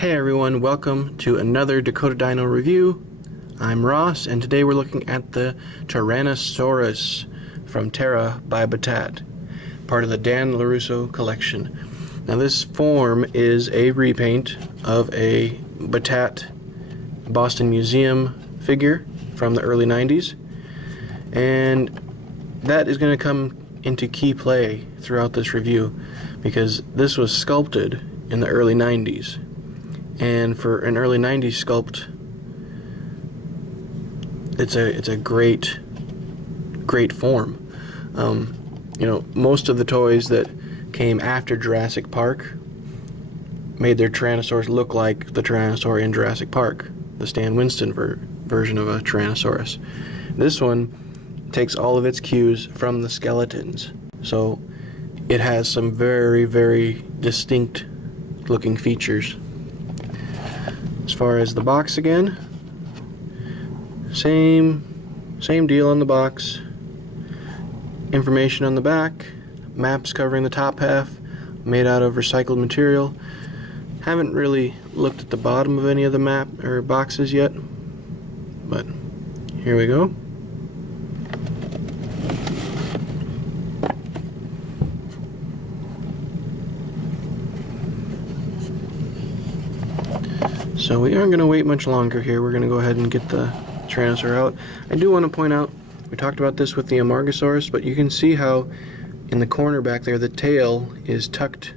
Hey everyone, welcome to another Dakota Dino review. I'm Ross, and today we're looking at the Tyrannosaurus from Terra by Battat, part of the Dan LaRusso collection. Now this form is a repaint of a Battat Boston Museum figure from the early 90s, and that is going to come into key play throughout this review because this was sculpted in the early 90s. And for an early 90s sculpt, it's a great form. You know, most of the toys that came after Jurassic Park made their Tyrannosaurs look like the Tyrannosaur in Jurassic Park, the Stan Winston version of a Tyrannosaurus. This one takes all of its cues from the skeletons, so it has some very, very distinct looking features. As far as the box again, same deal on the box. Information on the back, maps covering the top half, made out of recycled material. Haven't really looked at the bottom of any of the map or boxes yet, but here we go. So we aren't going to wait much longer here. We're going to go ahead and get the Tyrannosaur out. I do want to point out, we talked about this with the Amargasaurus, but you can see how in the corner back there the tail is tucked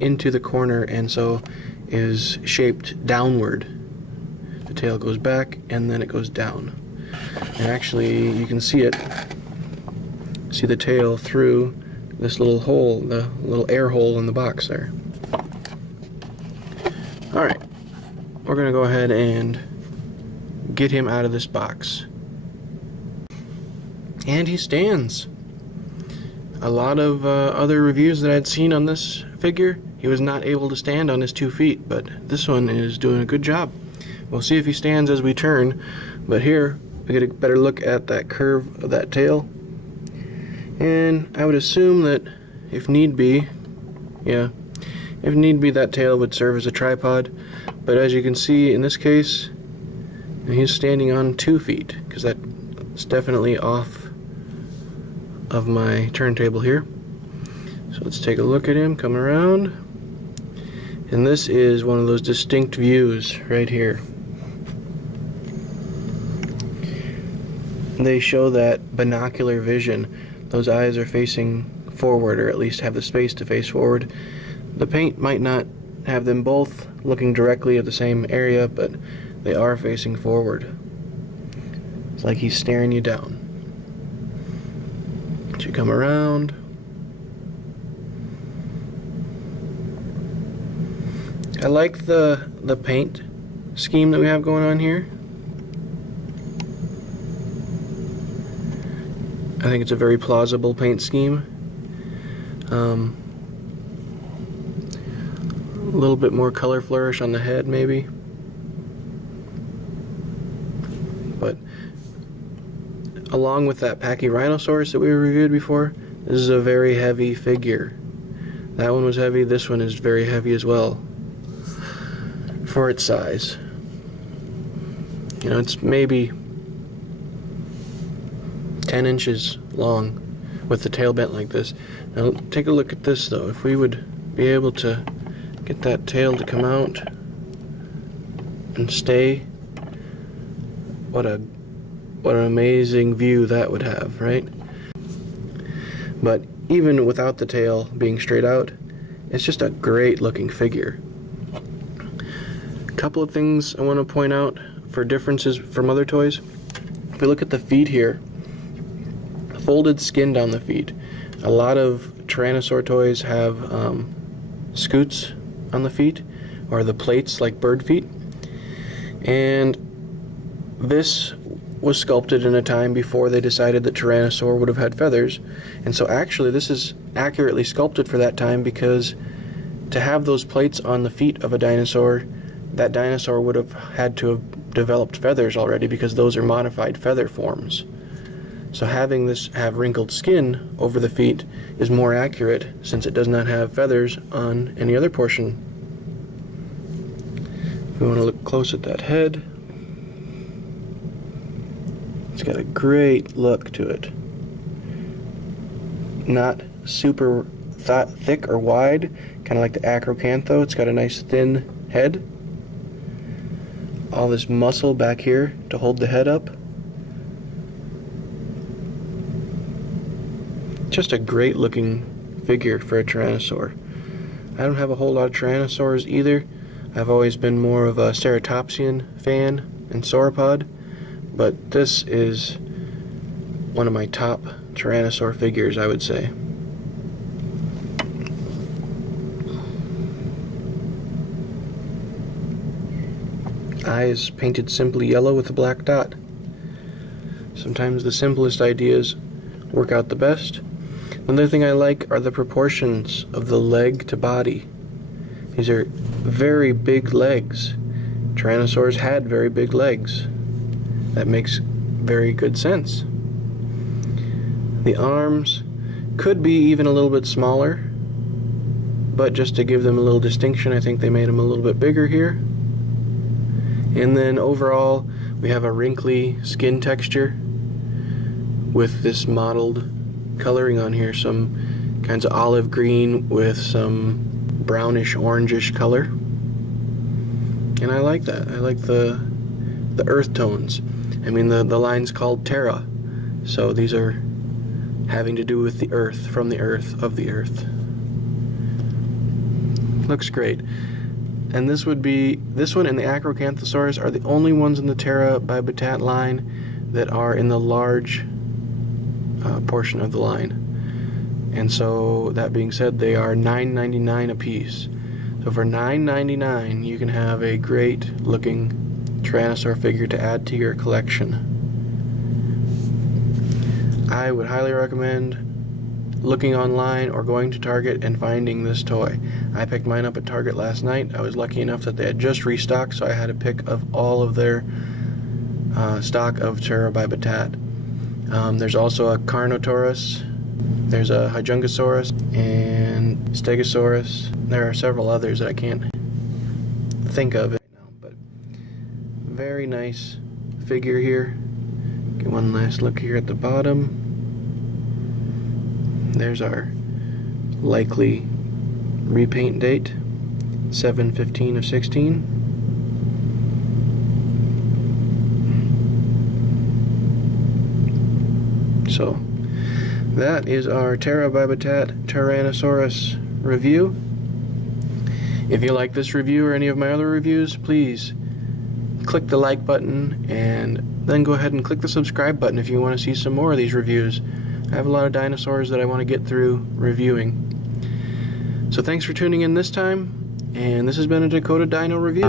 into the corner and so is shaped downward. The tail goes back and then it goes down. And actually you can see the tail through this little hole, the little air hole in the box there. Alright. We're going to go ahead and get him out of this box. And he stands. A lot of other reviews that I'd seen on this figure, he was not able to stand on his 2 feet, but this one is doing a good job. We'll see if he stands as we turn, but here we get a better look at that curve of that tail. And I would assume that if need be, that tail would serve as a tripod. But as you can see in this case, he's standing on 2 feet, because that's definitely off of my turntable here. So let's take a look at him, come around. And this is one of those distinct views right here. They show that binocular vision. Those eyes are facing forward, or at least have the space to face forward. The paint might not have them both looking directly at the same area, but they are facing forward. It's like he's staring you down. So you come around. I like the paint scheme that we have going on here. I think it's a very plausible paint scheme. A little bit more color flourish on the head maybe, but along with that Pachyrhinosaurus that we reviewed before, this is a very heavy figure. That one was heavy, this one is very heavy as well for its size. You know, it's maybe 10 inches long with the tail bent like this. Now take a look at this though. If we would be able to get that tail to come out and stay, what an amazing view that would have, right? But even without the tail being straight out, it's just a great looking figure. A couple of things I want to point out for differences from other toys. If we look at the feet here, folded skin down the feet. A lot of Tyrannosaur toys have scoots on the feet, or the plates like bird feet, and this was sculpted in a time before they decided that Tyrannosaur would have had feathers, and so actually this is accurately sculpted for that time, because to have those plates on the feet of a dinosaur, that dinosaur would have had to have developed feathers already, because those are modified feather forms. So having this have wrinkled skin over the feet is more accurate, since it does not have feathers on any other portion. If we want to look close at that head, it's got a great look to it. Not super thick or wide, kind of like the Acrocantho. It's got a nice thin head. All this muscle back here to hold the head up. Just a great looking figure for a Tyrannosaur. I don't have a whole lot of Tyrannosaurs either. I've always been more of a Ceratopsian fan and sauropod, but this is one of my top Tyrannosaur figures, I would say. Eyes painted simply yellow with a black dot. Sometimes the simplest ideas work out the best. Another thing I like are the proportions of the leg to body. These are very big legs. Tyrannosaurs had very big legs. That makes very good sense. The arms could be even a little bit smaller, but just to give them a little distinction, I think they made them a little bit bigger here. And then overall, we have a wrinkly skin texture with this mottled coloring on here, some kinds of olive green with some brownish orangish color, and I like that. I like the earth tones. I mean, the line's called Terra, so these are having to do with the earth, from the earth, of the earth. Looks great. And this one and the Acrocanthosaurus are the only ones in the Terra by Battat line that are in the large portion of the line. And so, that being said, they are $9.99 a piece. So for $9.99 you can have a great looking Tyrannosaur figure to add to your collection. I would highly recommend looking online or going to Target and finding this toy. I picked mine up at Target last night. I was lucky enough that they had just restocked, so I had a pick of all of their stock of Terra by Battat. There's also a Carnotaurus, there's a Hyjungasaurus, and Stegosaurus. There are several others that I can't think of right now, but very nice figure here. Get one last look here at the bottom. There's our likely repaint date, 7/15 of 16. So that is our Terra by Battat Tyrannosaurus review. If you like this review or any of my other reviews, please click the like button and then go ahead and click the subscribe button if you want to see some more of these reviews. I have a lot of dinosaurs that I want to get through reviewing. So thanks for tuning in this time, and this has been a Dakota Dino review.